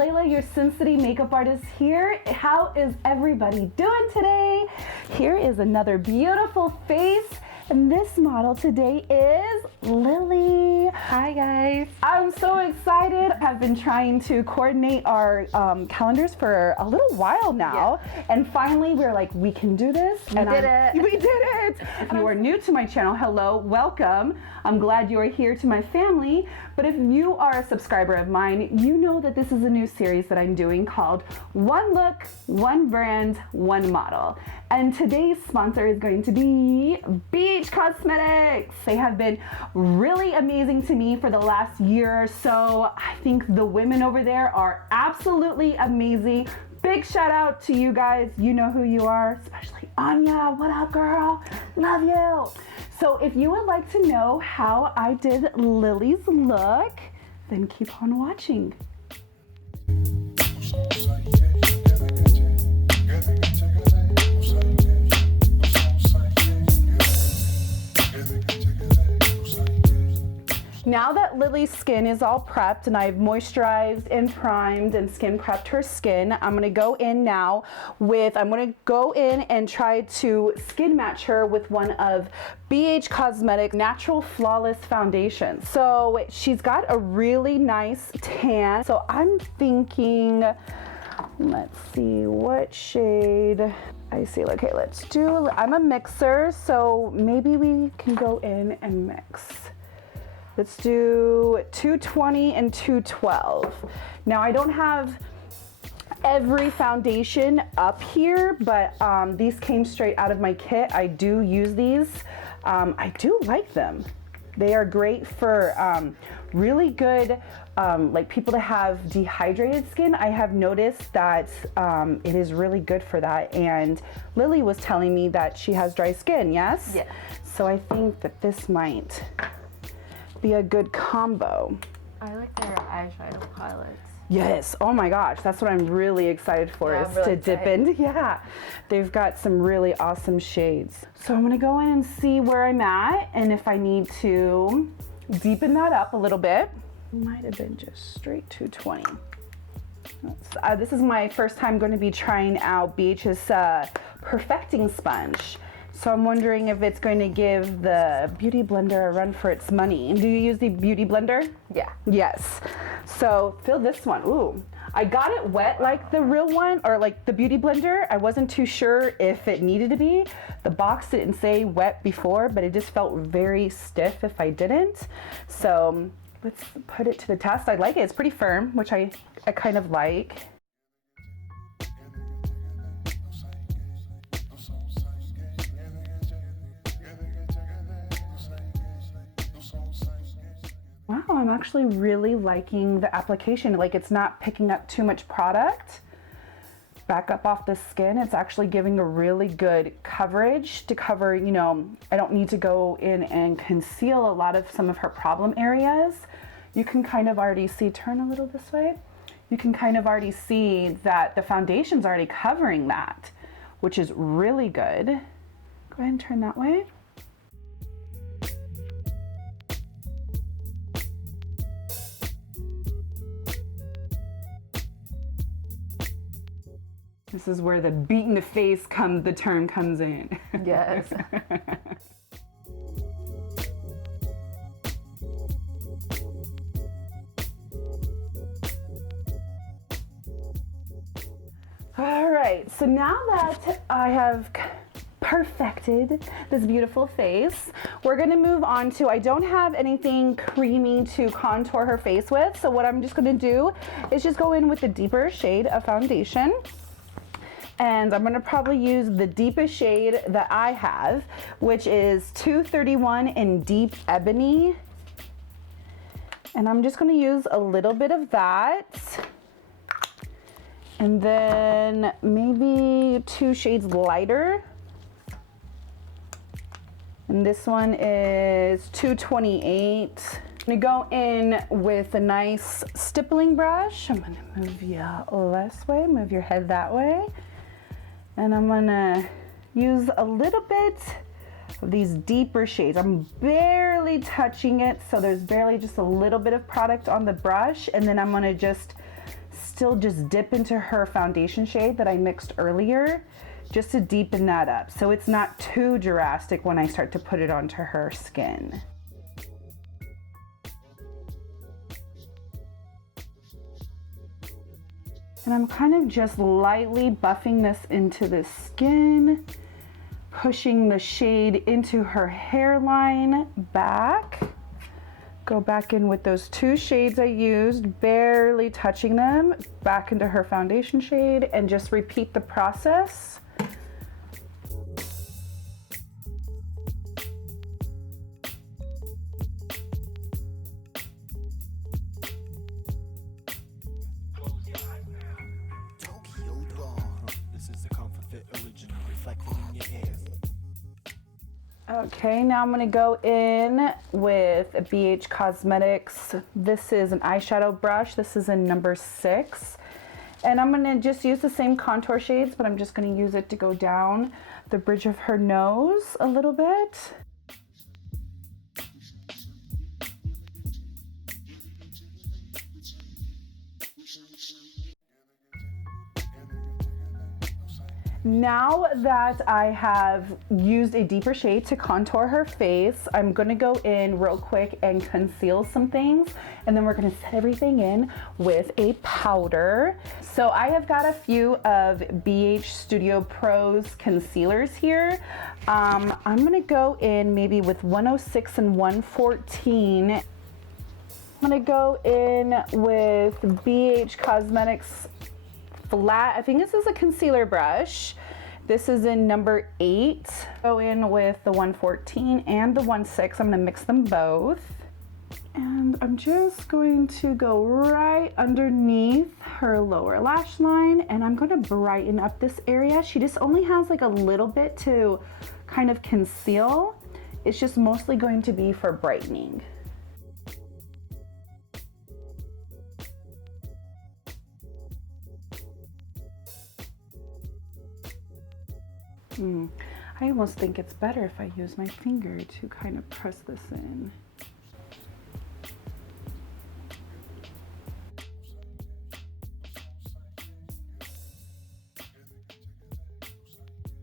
Layla, your Sin City makeup artist here. How is everybody doing today? Here is another beautiful face. And this model today is Lilly. Hi guys. I'm so excited. I've been trying to coordinate our calendars for a little while now. Yeah. And finally we're like, we can do this. We did it. If you are new to my channel, hello, welcome. I'm glad you are here to my family. But if you are a subscriber of mine, you know that this is a new series that I'm doing called One Look, One Brand, One Model. And today's sponsor is going to be Beach Cosmetics. They have been really amazing to me for the last year or so. I think the women over there are absolutely amazing. Big shout out to you guys. You know who you are, especially Anya. What up, girl? Love you. So if you would like to know how I did Lilly's look, then keep on watching. Now that Lilly's skin is all prepped and I've moisturized and primed and skin prepped her skin, I'm gonna go in now with, and try to skin match her with one of BH Cosmetics Natural Flawless Foundation. So she's got a really nice tan. So I'm thinking, let's see what shade. I see, okay, let's do, I'm a mixer, so maybe we can go in and mix. Let's do 220 and 212. Now I don't have every foundation up here, but these came straight out of my kit. I do use these. I do like them. They are great for really good, like people that have dehydrated skin. I have noticed that it is really good for that. And Lilly was telling me that she has dry skin, yes? Yeah. So I think that this might be a good combo. I like their eyeshadow palettes. Yes, oh my gosh, that's what I'm really excited for, yeah, is really to dip in. Yeah, they've got some really awesome shades. So I'm gonna go in and see where I'm at, and if I need to deepen that up a little bit. Might have been just straight 220. This is my first time going to be trying out BH's Perfecting Sponge. So I'm wondering if it's going to give the Beauty Blender a run for its money. Do you use the Beauty Blender? Yeah. Yes. So fill this one. Ooh, I got it wet like the real one, or like the Beauty Blender. I wasn't too sure if it needed to be. The box didn't say wet before, but it just felt very stiff if I didn't. So let's put it to the test. I like it. It's pretty firm, which I kind of like. Wow, I'm actually really liking the application. Like, it's not picking up too much product back up off the skin. It's actually giving a really good coverage to cover, you know, I don't need to go in and conceal a lot of some of her problem areas. You can kind of already see, turn a little this way. You can kind of already see that the foundation's already covering that, which is really good. Go ahead and turn that way. This is where the beat in the face the term comes in. Yes. All right, so now that I have perfected this beautiful face, we're gonna move on to, I don't have anything creamy to contour her face with, so what I'm just gonna do is just go in with the deeper shade of foundation. And I'm gonna probably use the deepest shade that I have, which is 231 in Deep Ebony. And I'm just gonna use a little bit of that. And then maybe 2 shades lighter. And this one is 228. I'm gonna go in with a nice stippling brush. I'm gonna move you this way, move your head that way. And I'm gonna use a little bit of these deeper shades. I'm barely touching it, so there's barely just a little bit of product on the brush, and then I'm gonna just still just dip into her foundation shade that I mixed earlier, just to deepen that up. So it's not too drastic when I start to put it onto her skin. And I'm kind of just lightly buffing this into the skin, pushing the shade into her hairline back. Go back in with those 2 shades I used, barely touching them, back into her foundation shade, and just repeat the process. Okay, now I'm gonna go in with a BH Cosmetics. This is an eyeshadow brush. This is in number 6. And I'm gonna just use the same contour shades, but I'm just gonna use it to go down the bridge of her nose a little bit. Now that I have used a deeper shade to contour her face, I'm gonna go in real quick and conceal some things, and then we're gonna set everything in with a powder. So I have got a few of BH Studio Pro's concealers here. I'm gonna go in maybe with 106 and 114. I'm gonna go in with BH Cosmetics flat, I think this is a concealer brush. This is in number 8. Go in with the 114 and the 16. I'm gonna mix them both. And I'm just going to go right underneath her lower lash line, and I'm gonna brighten up this area. She just only has like a little bit to kind of conceal. It's just mostly going to be for brightening. I almost think it's better if I use my finger to kind of press this in.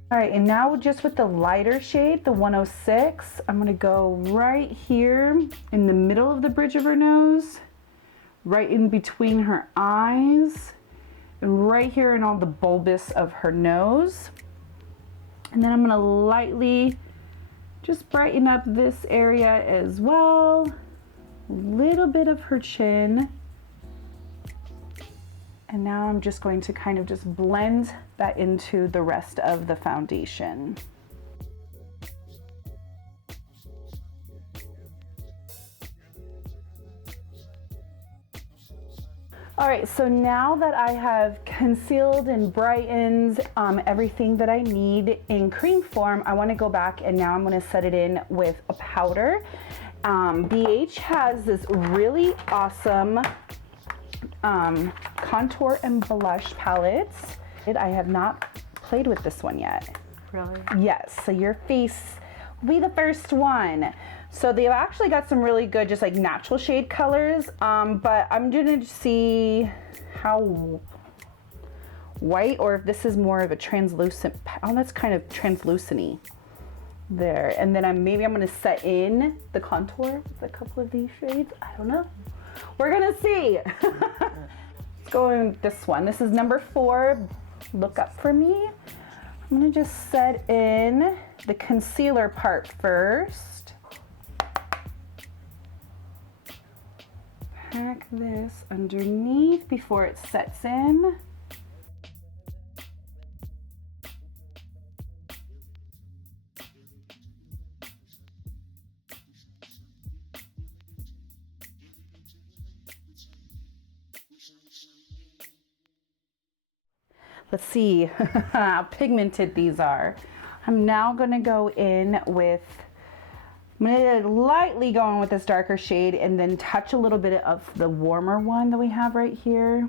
All right, and now just with the lighter shade, the 106, I'm gonna go right here in the middle of the bridge of her nose, right in between her eyes, and right here in all the bulbous of her nose. And then I'm gonna lightly just brighten up this area as well. A little bit of her chin. And now I'm just going to kind of just blend that into the rest of the foundation. All right, so now that I have concealed and brightened everything that I need in cream form, I wanna go back and now I'm gonna set it in with a powder. BH has this really awesome contour and blush palettes. I have not played with this one yet. Really? Yes, so your face will be the first one. So they've actually got some really good just like natural shade colors, but I'm gonna see how white or if this is more of a translucent, oh that's kind of translucent-y there. And then maybe I'm gonna set in the contour with a couple of these shades, I don't know. We're gonna see. Let's go in with this one. This is number 4, Look Up For Me. I'm gonna just set in the concealer part first. Pack this underneath before it sets in. Let's see how pigmented these are. I'm now gonna go in with, I'm gonna lightly go in with this darker shade and then touch a little bit of the warmer one that we have right here.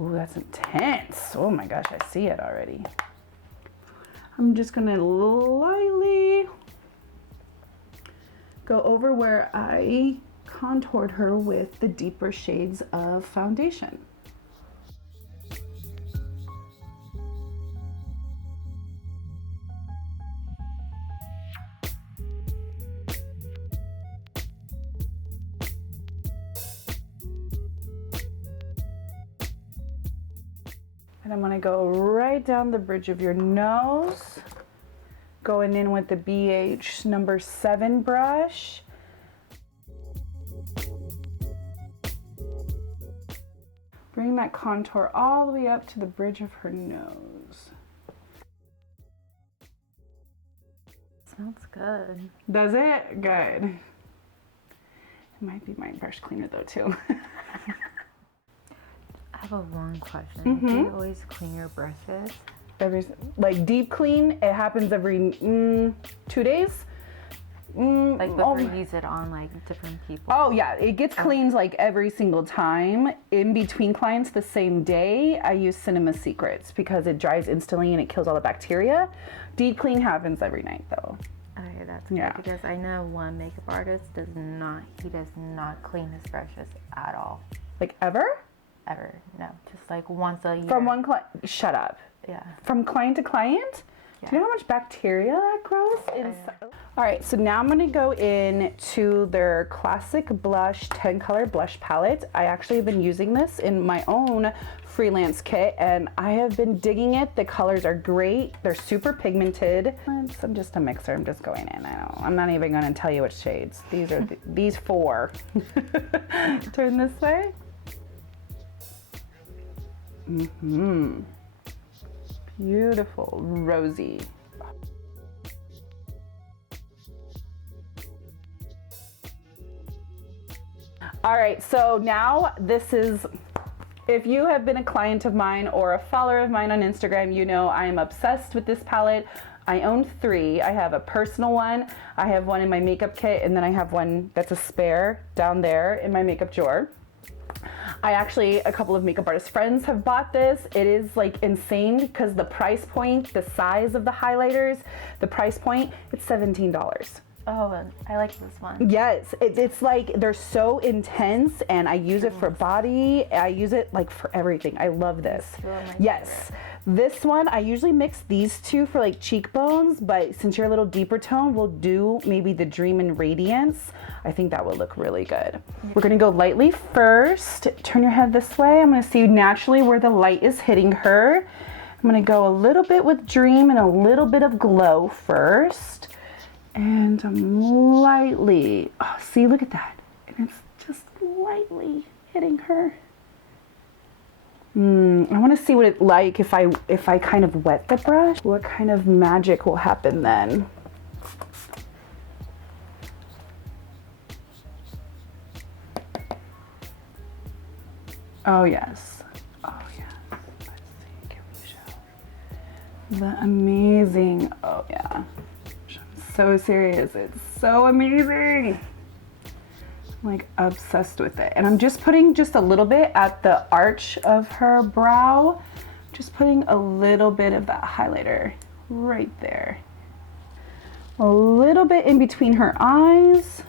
Ooh, that's intense. Oh my gosh, I see it already. I'm just gonna lightly go over where I contoured her with the deeper shades of foundation. And I'm gonna go right down the bridge of your nose, going in with the BH number 7 brush. Bring that contour all the way up to the bridge of her nose. Smells good. Does it? Good. It might be my brush cleaner though too. I have one question. Do you always clean your brushes? Like deep clean, it happens every 2 days. Like before you use it on like different people? Oh yeah, it gets cleaned like every single time. In between clients the same day, I use Cinema Secrets because it dries instantly and it kills all the bacteria. Deep clean happens every night though. Okay, that's good because I know one makeup artist does not clean his brushes at all. Like ever? Ever. No, just like once a year. From one client? Shut up. Yeah. From client to client? Yeah. Do you know how much bacteria that grows inside? All right, so now I'm gonna go in to their classic blush 10 color blush palette. I actually have been using this in my own freelance kit and I have been digging it. The colors are great. They're super pigmented. I'm just a mixer. I'm just going in. I'm not even gonna tell you which shades. These are these 4. Turn this way. Beautiful, rosy. All right, so now this is, if you have been a client of mine or a follower of mine on Instagram, you know I am obsessed with this palette. I own 3. I have a personal one, I have one in my makeup kit, and then I have one that's a spare down there in my makeup drawer. A couple of makeup artist friends have bought this. It is like insane because the price point, the size of the highlighters, the price point, it's $17. Oh, I like this one. Yes, it's like they're so intense and I use it for body. I use it like for everything. I love this. Yes, this one, I usually mix these 2 for like cheekbones, but since you're a little deeper tone, we'll do maybe the Dream and Radiance. I think that will look really good. We're gonna go lightly first. Turn your head this way. I'm gonna see naturally where the light is hitting her. I'm gonna go a little bit with Dream and a little bit of Glow first. And I'm lightly, oh, see, look at that. And it's just lightly hitting her. I want to see what it's like if I kind of wet the brush. What kind of magic will happen then? Oh yes. Oh yes. Let's see. Can we show the amazing? Oh yeah. So serious, it's so amazing. I'm like obsessed with it. And I'm just putting just a little bit at the arch of her brow. Just putting a little bit of that highlighter right there. A little bit in between her eyes.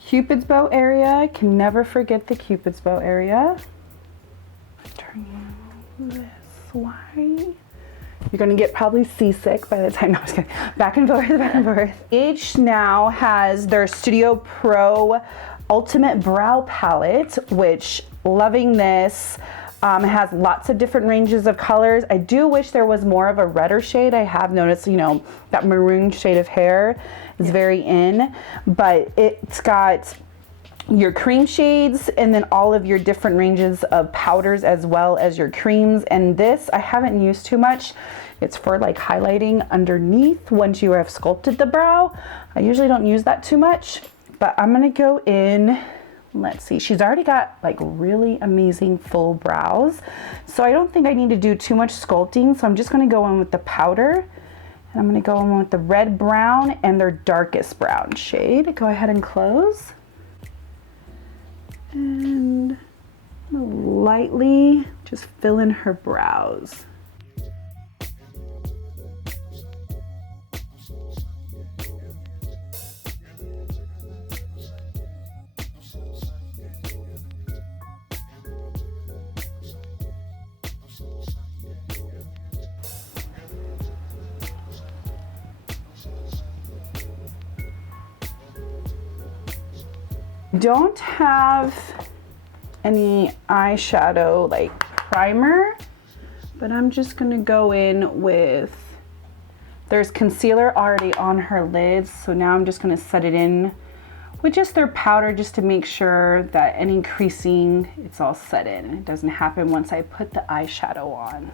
Cupid's bow area, can never forget the Cupid's bow area. Turn you this way. You're gonna get probably seasick by the time, no, I'm just kidding. Back and forth, back and forth. H now has their Studio Pro Ultimate Brow Palette, which loving this. It has lots of different ranges of colors. I do wish there was more of a redder shade. I have noticed, you know, that maroon shade of hair is very in, but it's got your cream shades and then all of your different ranges of powders as well as your creams. And this I haven't used too much. It's for like highlighting underneath once you have sculpted the brow. I usually don't use that too much, but I'm gonna go in. Let's see, she's already got like really amazing full brows. So I don't think I need to do too much sculpting. So I'm just gonna go in with the powder and I'm gonna go in with the red brown and their darkest brown shade. Go ahead and close. And lightly just fill in her brows. don't have any eyeshadow like primer, but I'm just gonna go in with, there's concealer already on her lids, so now I'm just gonna set it in with just their powder just to make sure that any creasing, it's all set in. It doesn't happen once I put the eyeshadow on.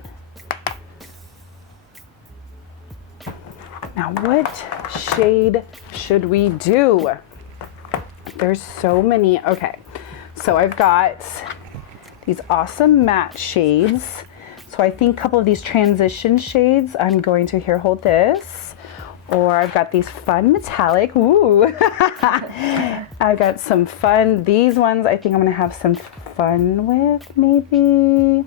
Now what shade should we do? There's so many. Okay, so I've got these awesome matte shades. So I think a couple of these transition shades, I'm going to here hold this. Or I've got these fun metallic, ooh. I've got some fun, these ones I think I'm gonna have some fun with maybe.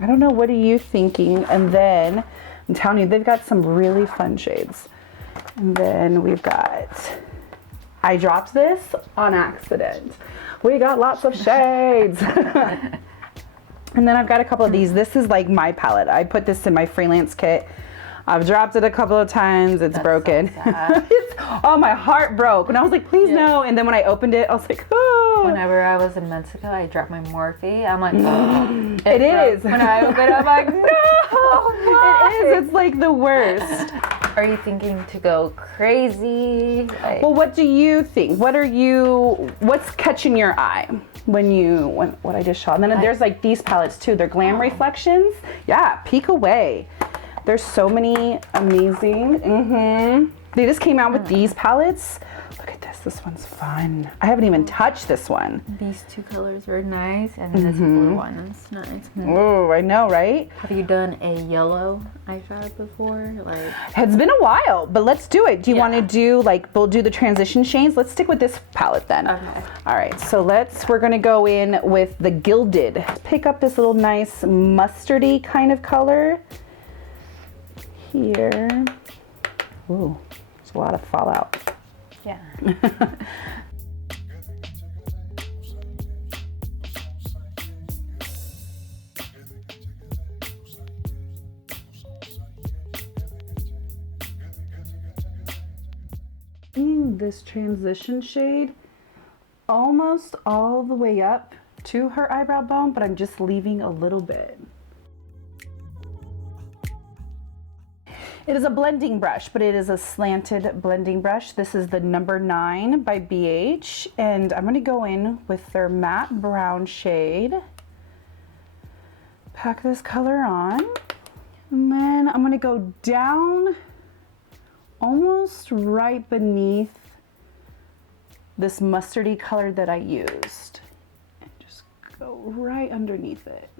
I don't know, what are you thinking? And then, I'm telling you, they've got some really fun shades. And then we've got, I dropped this on accident. We got lots of shades. And then I've got a couple of these. This is like my palette. I put this in my freelance kit. I've dropped it a couple of times. It's broken. So oh, my heart broke. And I was like, please no. And then when I opened it, I was like, oh. Whenever I was in Mexico, I dropped my Morphe. I'm like, oh. It is. When I open it, I'm like, no. Why? It is. It's like the worst. Are you thinking to go crazy? Like, well, what do you think? What's catching your eye when what I just shot? And then there's like these palettes too. They're Glam Reflections. Yeah, peek away. There's so many amazing. They just came out with these palettes. Look at this. This one's fun. I haven't even touched this one. These two colors were nice, and this blue one is nice. Oh, I know, right? Have you done a yellow eyeshadow before? Like, it's been a while, but let's do it. Do you want to do we'll do the transition shades? Let's stick with this palette then. Okay. All right, so we're gonna go in with the Gilded. Pick up this little nice mustardy kind of color here. Ooh, there's a lot of fallout. yeah. This transition shade almost all the way up to her eyebrow bone, but I'm just leaving a little bit. It is a blending brush, but it is a slanted blending brush. This is the number 9 by BH, and I'm gonna go in with their matte brown shade. Pack this color on, and then I'm gonna go down almost right beneath this mustardy color that I used. And just go right underneath it.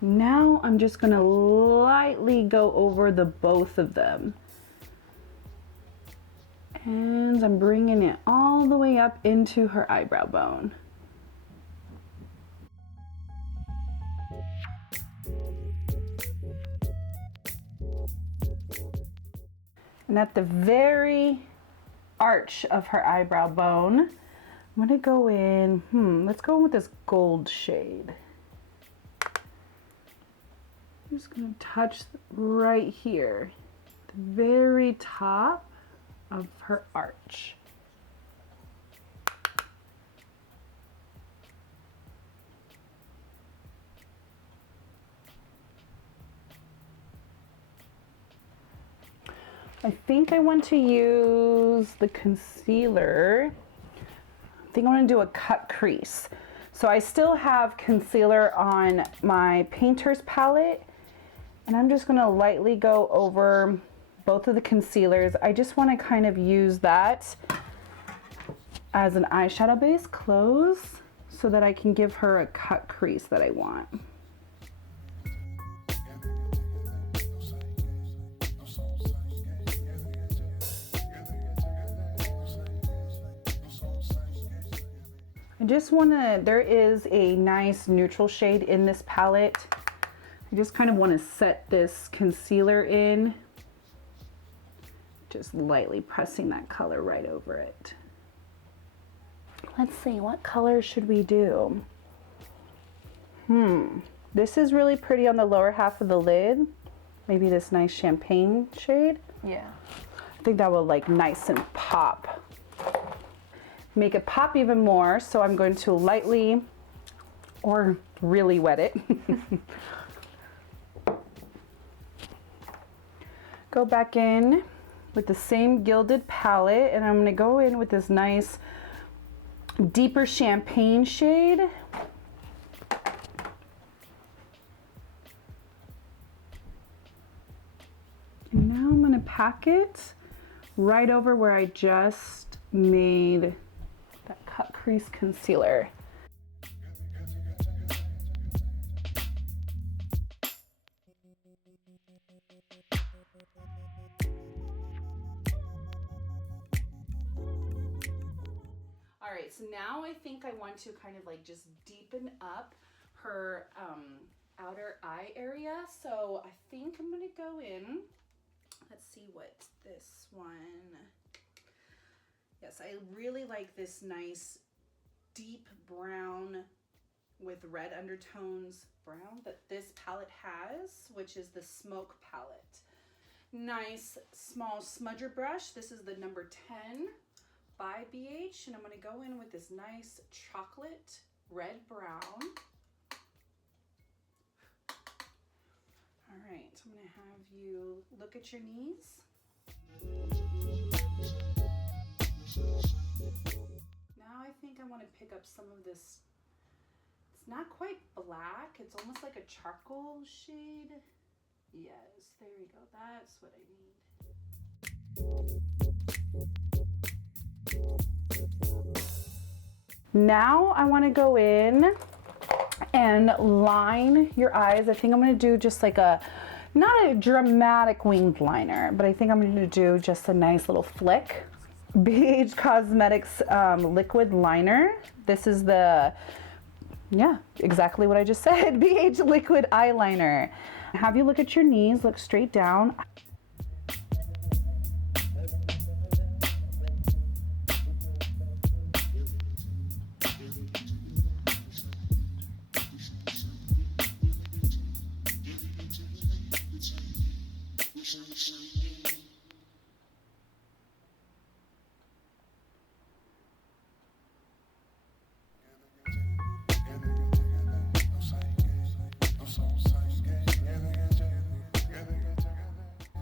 Now I'm just gonna lightly go over the both of them. And I'm bringing it all the way up into her eyebrow bone. And at the very arch of her eyebrow bone, I'm gonna go in, let's go in with this gold shade. I'm just gonna touch right here, the very top of her arch. I think I want to use the concealer. I think I want to do a cut crease. So I still have concealer on my painter's palette, and I'm just going to lightly go over both of the concealers. I just want to kind of use that as an eyeshadow base close so that I can give her a cut crease that I want. I just want to, there is a nice neutral shade in this palette. I just kind of want to set this concealer in, just lightly pressing that color right over it. Let's see, what color should we do? This is really pretty on the lower half of the lid. maybe this nice champagne shade. Yeah. I think that will like nice and pop. Make it pop even more, so I'm going to lightly or really wet it. Go back in with the same gilded palette, and I'm going to go in with this nice deeper champagne shade. And now I'm going to pack it right over where I just made that cut crease concealer. All right, so now I think I want to kind of like just deepen up her outer eye area. So I think I'm gonna go in, let's see what this one, yes, I really like this nice deep brown with red undertones brown that this palette has, which is the Smoke palette. Nice small smudger brush. This is the number 10 by BH, and I'm going to go in with this nice chocolate red brown. All right, so I'm going to have you look at your knees. Now I think I want to pick up some of this. It's not quite black, it's almost like a charcoal shade. Yes, there we go, that's what I need. Now I want to go in and line your eyes. I think I'm going to do just like a, not a dramatic winged liner, but I think I'm going to do just a nice little flick. BH Cosmetics liquid liner. This is the, yeah, exactly what I just said. BH liquid eyeliner. Have you look at your knees, look straight down.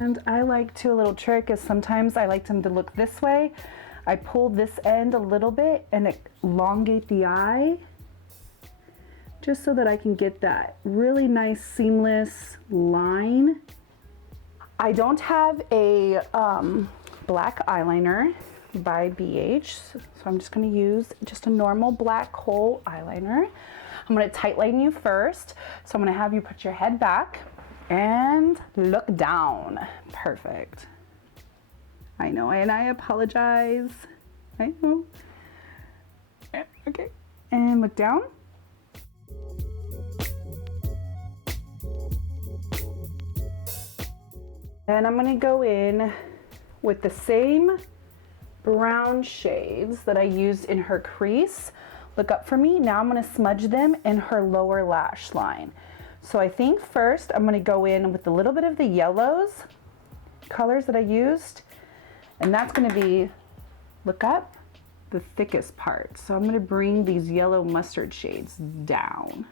And I like to, a little trick is sometimes I like them to look this way. I pull this end a little bit and elongate the eye just so that I can get that really nice seamless line. I don't have a black eyeliner by BH, so I'm just going to use just a normal black kohl eyeliner. I'm going to tight line you first, so I'm going to have you put your head back and look down. Perfect. I know, and I apologize. I know. Okay, and look down. And I'm gonna go in with the same brown shades that I used in her crease. Look up for me. Now I'm gonna smudge them in her lower lash line. So I think first I'm gonna go in with a little bit of the yellows colors that I used, and that's gonna be, look up, the thickest part. So I'm gonna bring these yellow mustard shades down.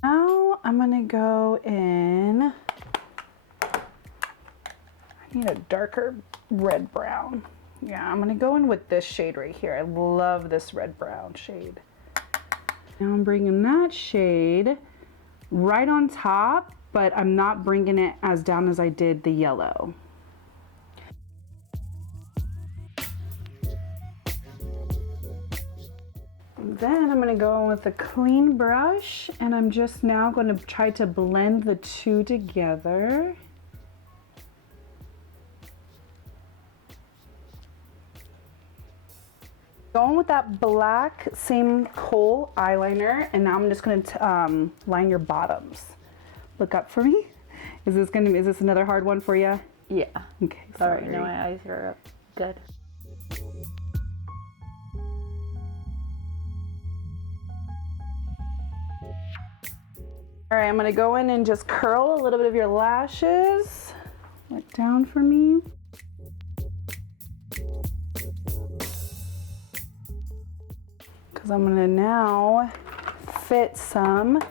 Now I'm gonna go in, I need a darker red brown. Yeah, I'm gonna go in with this shade right here. I love this red brown shade. Now I'm bringing that shade right on top, but I'm not bringing it as down as I did the yellow. And then I'm gonna go in with a clean brush, and I'm just now gonna try to blend the two together. Going with that black, same kohl eyeliner, and now I'm just gonna line your bottoms. Look up for me. Is this another hard one for you? Yeah. Okay, sorry. No, my eyes are good. All right, I'm gonna go in and just curl a little bit of your lashes. Look down for me. Because I'm gonna now fit some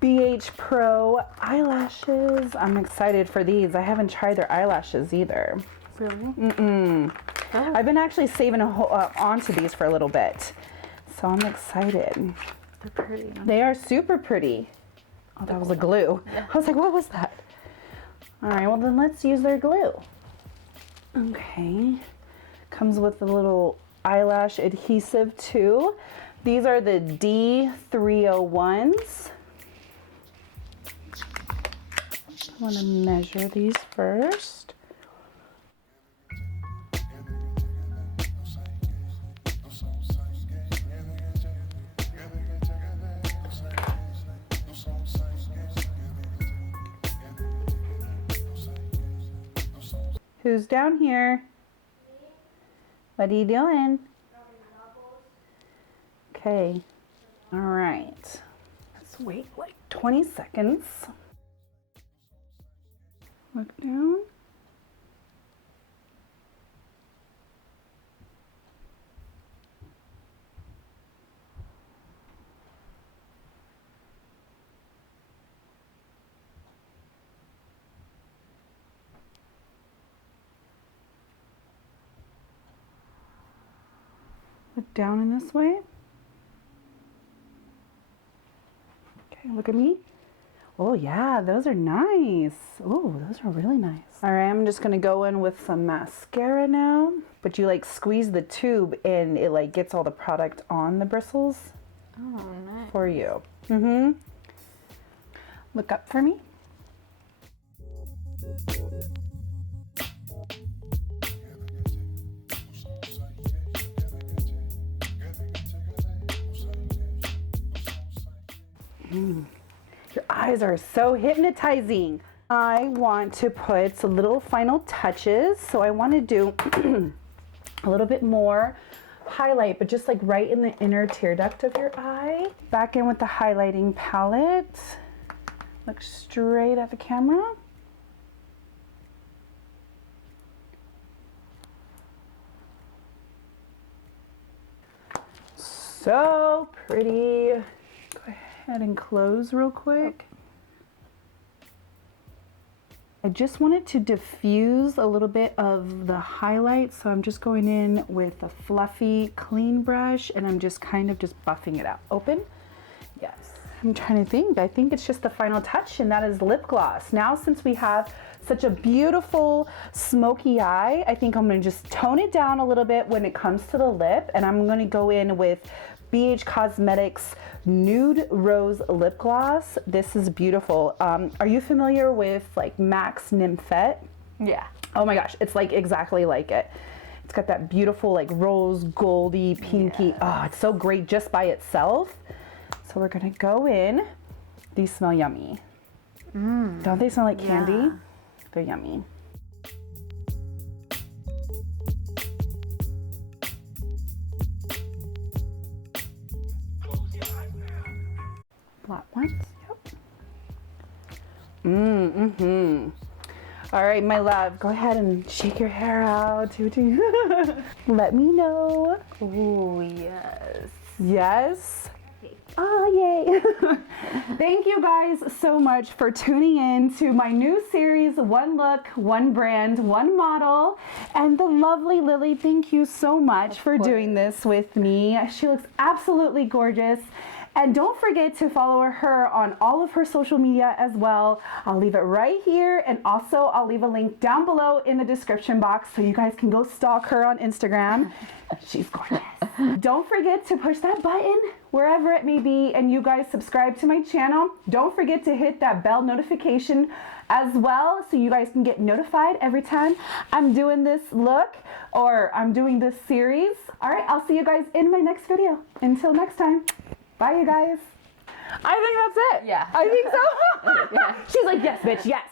BH Pro eyelashes. I'm excited for these. I haven't tried their eyelashes either. Really? Mm-mm. Oh. I've been actually saving onto these for a little bit. So I'm excited. They're pretty. They are super pretty. Oh, that was a glue. Yeah. I was like, what was that? All right, well then let's use their glue. Okay. Comes with a little eyelash adhesive too. These are the D301s. I want to measure these first. Who's down here? What are you doing? Okay. All right. Let's wait like 20 seconds. Look down. Look down in this way. Okay, look at me. Oh yeah, those are nice. Oh, those are really nice. All right, I'm just gonna go in with some mascara now. But you like squeeze the tube and it like gets all the product on the bristles. Oh, nice. For you. Mm-hmm. Look up for me. Your eyes are so hypnotizing. I want to put some little final touches. So I want to do a little bit more highlight, but just like right in the inner tear duct of your eye. Back in with the highlighting palette. Look straight at the camera. So pretty. Go ahead and close real quick. I just wanted to diffuse a little bit of the highlight, so I'm just going in with a fluffy, clean brush, and I'm just kind of just buffing it out. Open? Yes. I'm trying to think. I think it's just the final touch, and that is lip gloss. Now, since we have such a beautiful smoky eye, I think I'm gonna just tone it down a little bit when it comes to the lip, and I'm gonna go in with BH Cosmetics Nude Rose Lip Gloss. This is beautiful. Are you familiar with like Max Nymphette? Yeah. Oh my gosh, it's like exactly like it. It's got that beautiful like rose goldy pinky. Oh, it's so great just by itself. So we're gonna go in. These smell yummy. Don't they smell like candy? Yeah. They're yummy. Flat ones. Yep. All right, my love, go ahead and shake your hair out. Let me know. Oh, yes. Yes. Oh, yay. Thank you guys so much for tuning in to my new series, One Look, One Brand, One Model. And the lovely Lily, thank you so much for doing this with me. She looks absolutely gorgeous. And don't forget to follow her on all of her social media as well. I'll leave it right here. And also I'll leave a link down below in the description box so you guys can go stalk her on Instagram. She's gorgeous. Don't forget to push that button wherever it may be. And you guys subscribe to my channel. Don't forget to hit that bell notification as well so you guys can get notified every time I'm doing this look or I'm doing this series. All right, I'll see you guys in my next video. Until next time. Bye, you guys. I think that's it. Yeah. I think so. Yeah. She's like, yes, bitch, yes.